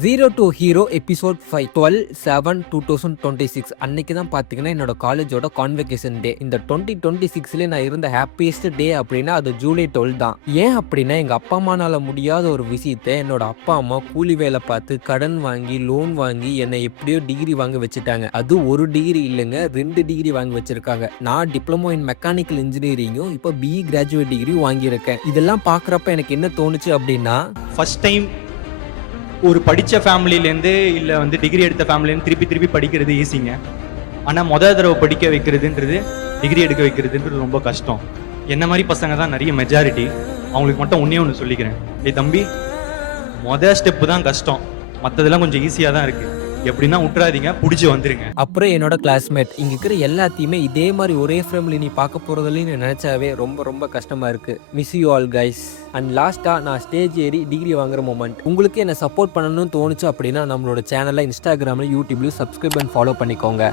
0 to Hero episode 5 12/7/2026 அன்னைக்கு தான் பார்த்தீங்கன்னா என்னோட காலேஜோட கான்வெகேஷன் டே. இந்த 2026ல நான் இருந்த ஹாப்பியஸ்ட் டே அப்படின்னா அது ஜூலை 12 தான். ஏன் அப்படின்னா எங்கள் அப்பா அம்மானால முடியாத ஒரு விஷயத்தை என்னோட அப்பா அம்மா கூலி வேலை பார்த்து கடன் வாங்கி லோன் வாங்கி என்னை எப்படியோ டிகிரி வாங்க வச்சுட்டாங்க. அது ஒரு டிகிரி இல்லைங்க, 2 டிகிரி வாங்கி வச்சிருக்காங்க. நான் டிப்ளமோ இன் மெக்கானிக்கல் இன்ஜினியரிங்கும் இப்போ பிஇ கிராஜுவேட் டிகிரி வாங்கியிருக்கேன். இதெல்லாம் பார்க்குறப்ப எனக்கு என்ன தோணுச்சு அப்படின்னா, ஃபர்ஸ்ட் டைம் ஒரு படித்த ஃபேமிலியிலேருந்து இல்லை டிகிரி எடுத்த ஃபேமிலியிலேருந்து திருப்பி படிக்கிறது ஈஸிங்க. ஆனால் தடவை படிக்க வைக்கிறதுன்றது, டிகிரி எடுக்க வைக்கிறதுன்றது ரொம்ப கஷ்டம். என்ன மாதிரி பசங்க தான் நிறைய மெஜாரிட்டி. அவங்களுக்கு மட்டும் ஒன்று சொல்லிக்கிறேன், தம்பி, ஸ்டெப்பு தான் கஷ்டம், மற்றதெல்லாம் கொஞ்சம் ஈஸியாக தான் இருக்குது. எப்படின்னா விட்டுறாதீங்க, பிடிச்சி வந்துருங்க. அப்புறம் என்னோட கிளாஸ்மேட் இங்க இருக்கிற எல்லாத்தையுமே இதே மாதிரி ஒரே ஃப்ரேம்ல நீ பார்க்க போறதுலன்னு நினைச்சாவே ரொம்ப கஷ்டமா இருக்கு. Miss you all guys. And லாஸ்டா நான் ஸ்டேஜ் ஏறி டிகிரி வாங்குற மொமெண்ட். உங்களுக்கு என்ன சப்போர்ட் பண்ணணும்னு தோணுச்சு அப்படின்னா நம்மளோட சேனலை இன்ஸ்டாகிராம்ல யூடியூப்லயும் சப்ஸ்கிரைப் அண்ட் ஃபாலோ பண்ணிக்கோங்க.